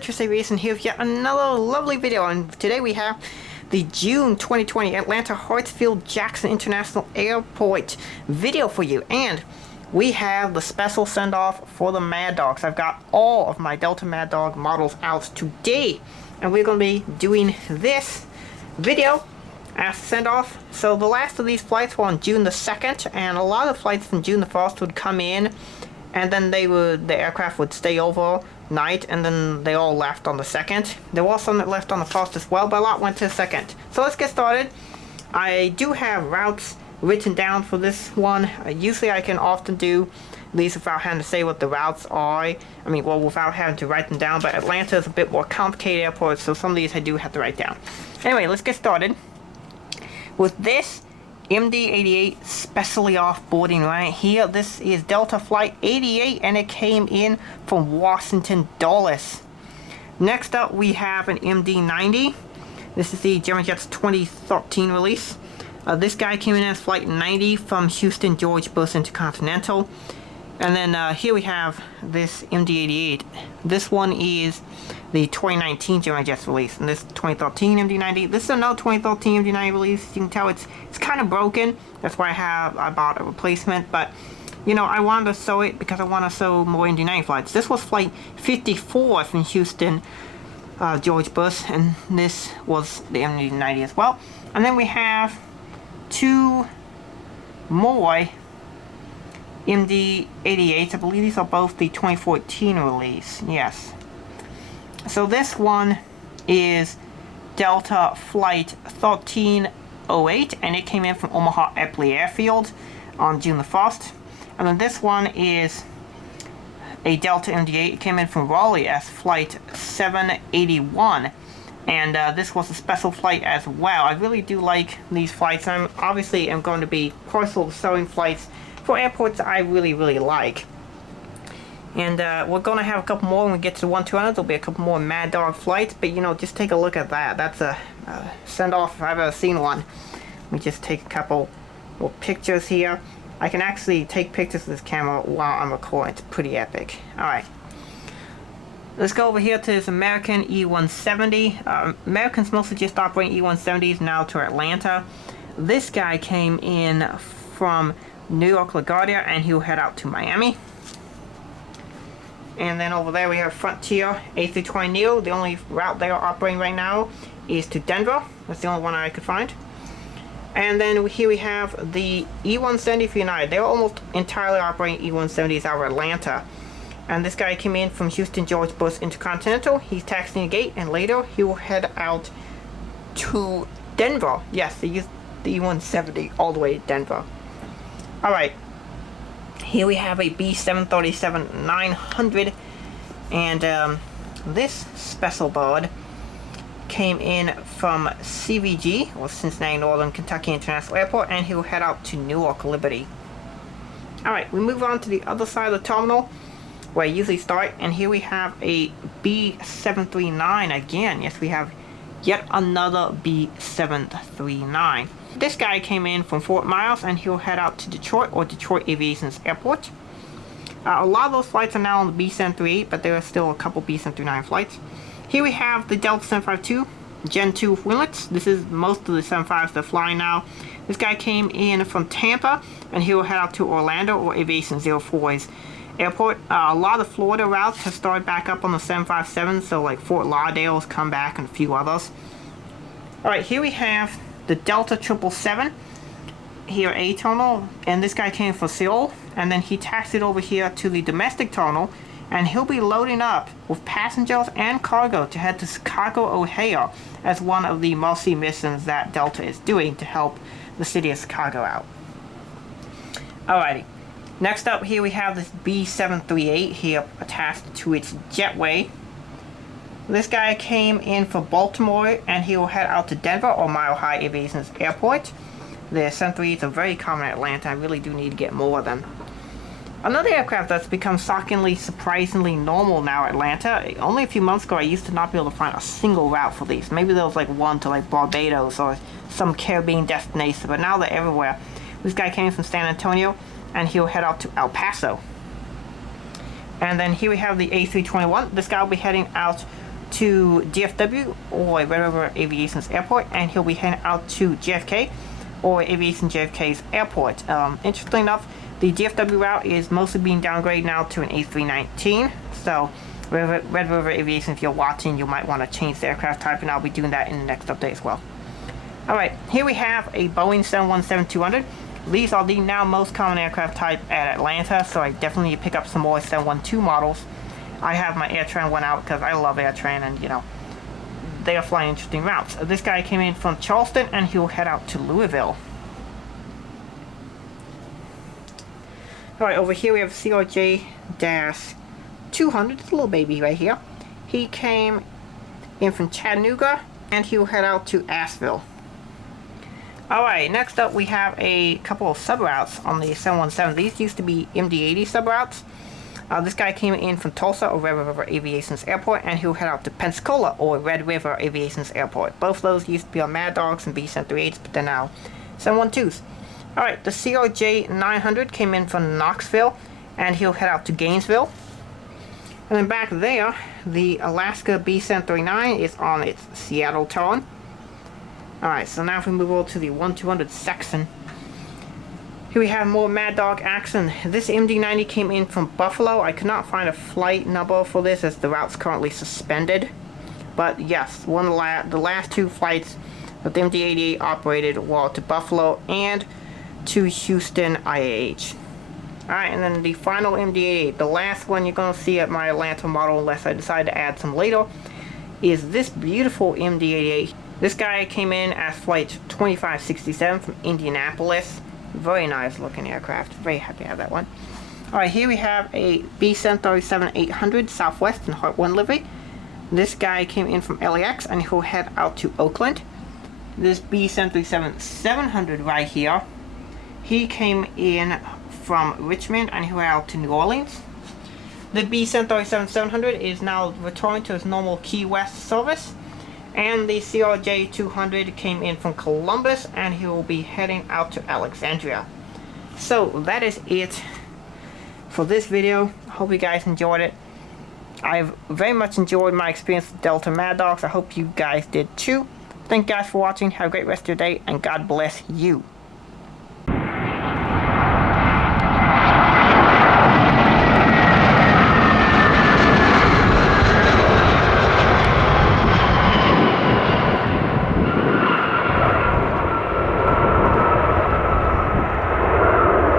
Citrus Aviation here with yet another lovely video, and today we have the June 2020 Atlanta Heartsfield-Jackson International Airport video for you, and we have the special send-off for the Mad Dogs. I've got all of my Delta Mad Dog models out today, and we're going to be doing this video as send-off. So the last of these flights were on June the 2nd, and a lot of flights from June the 1st would come in, and then the aircraft would stay overnight, and then they all left on the 2nd. There was some that left on the 1st as well, but a lot went to the 2nd. So let's get started. I do have routes written down for this one. Usually I can often do these without having to say what the routes are. Without having to write them down, but Atlanta is a bit more complicated airport, so some of these I do have to write down. Anyway, let's get started with this MD88 specially off boarding right here. This is Delta Flight 88, and it came in from Washington Dulles. Next up we have an MD90. This is the German Jets 2013 release. This guy came in as Flight 90 from Houston George Bush Intercontinental. And then here we have this MD88. This one is the 2019 German Jets release, and this 2013 MD90. This is another 2013 MD90 release. You can tell it's kind of broken. That's why I bought a replacement. But you know, I wanted to sew it because I want to sew more MD90 flights. This was Flight 54 from Houston George Bush, and this was the MD90 as well. And then we have two more MD88s. I believe these are both the 2014 release. Yes. So this one is Delta Flight 1308, and it came in from Omaha Eppley Airfield on June the 1st. And then this one is a Delta MD8. It came in from Raleigh as Flight 781. And this was a special flight as well. I really do like these flights. I obviously am going to be parcel sewing flights for airports I really like. And we're going to have a couple more when we get to the 1-200. There'll be a couple more Mad Dog flights, but you know, just take a look at that. That's a send-off if I've ever seen one. Let me just take a couple more pictures here. I can actually take pictures with this camera while I'm recording. It's pretty epic. Alright. Let's go over here to this American E170. Americans mostly just operating E170s now to Atlanta. This guy came in from New York LaGuardia, and he'll head out to Miami. And then over there we have Frontier A320neo. The only route they are operating right now is to Denver. That's the only one I could find. And then here we have the E170 for United. They're almost entirely operating E170s out of Atlanta. And this guy came in from Houston George Bush Intercontinental. He's taxiing a gate, and later he will head out to Denver. Yes, they used the E170 all the way to Denver. Alright, here we have a B737-900, and this special bird came in from CVG, or Cincinnati Northern Kentucky International Airport, and he will head out to Newark Liberty. Alright, we move on to the other side of the terminal, where I usually start, and here we have a B739 again. Yes, we have yet another B739. This guy came in from Fort Myers, and he'll head out to Detroit, or Detroit Aviation's airport. A lot of those flights are now on the B738, but there are still a couple B739 flights. Here we have the Delta 752 Gen 2 winglets. This is most of the 75s that are flying now. This guy came in from Tampa, and he will head out to Orlando, or Aviation 04's airport. A lot of Florida routes have started back up on the 757, so like Fort Lauderdale's come back, and a few others. Alright, here we have the Delta 777 here A terminal, and this guy came from Seoul, and then he taxied over here to the domestic terminal, and he'll be loading up with passengers and cargo to head to Chicago O'Hare as one of the mercy missions that Delta is doing to help the city of Chicago out. Alrighty. Next up here we have this B738 here attached to its jetway. This guy came in from Baltimore, and he will head out to Denver, or Mile High Aviation's airport. The 738s are very common in Atlanta. I really do need to get more of them. Another aircraft that's become shockingly, surprisingly normal now in Atlanta. Only a few months ago I used to not be able to find a single route for these. Maybe there was like one to like Barbados or some Caribbean destination, but now they're everywhere. This guy came from San Antonio, and he'll head out to El Paso. And then here we have the A321. This guy will be heading out to DFW or Red River Aviation's airport, and he'll be heading out to JFK or Aviation JFK's airport. Interestingly enough, the DFW route is mostly being downgraded now to an A319. So Red River Aviation, if you're watching, you might want to change the aircraft type, and I'll be doing that in the next update as well. Alright, here we have a Boeing 717-200. These are the now most common aircraft type at Atlanta, so I definitely need to pick up some more 712 models. I have my AirTran one out because I love AirTran, and you know, they are flying interesting routes. This guy came in from Charleston, and he'll head out to Louisville. Alright, over here we have CRJ-200, it's a little baby right here. He came in from Chattanooga, and he'll head out to Asheville. Alright, next up we have a couple of sub-routes on the 717. These used to be MD-80 sub-routes. This guy came in from Tulsa or Red River Aviation's airport, and he'll head out to Pensacola or Red River Aviation's airport. Both of those used to be on Mad Dogs and B-738s, but they're now 712s. Alright, the CRJ-900 came in from Knoxville, and he'll head out to Gainesville. And then back there, the Alaska B-739 is on its Seattle turn. Alright, so now if we move over to the 1200 section, here we have more Mad Dog action. This MD-90 came in from Buffalo. I could not find a flight number for this as the route's currently suspended. But yes, one of the last two flights that the MD-88 operated were to Buffalo and to Houston IAH. Alright, and then the final MD-88, the last one you're going to see at my Atlanta model, unless I decide to add some later, is this beautiful MD-88. This guy came in as flight 2567 from Indianapolis. Very nice looking aircraft. Very happy to have that one. Alright, here we have a B-737-800 Southwest in Heart 1 livery. This guy came in from LAX, and he'll head out to Oakland. This B-737-700 right here, he came in from Richmond, and he'll head out to New Orleans. The B-737-700 is now returning to its normal Key West service. And the CRJ-200 came in from Columbus, and he will be heading out to Alexandria. So that is it for this video. Hope you guys enjoyed it. I've very much enjoyed my experience with Delta Mad Dogs. I hope you guys did too. Thank you guys for watching. Have a great rest of your day, and God bless you.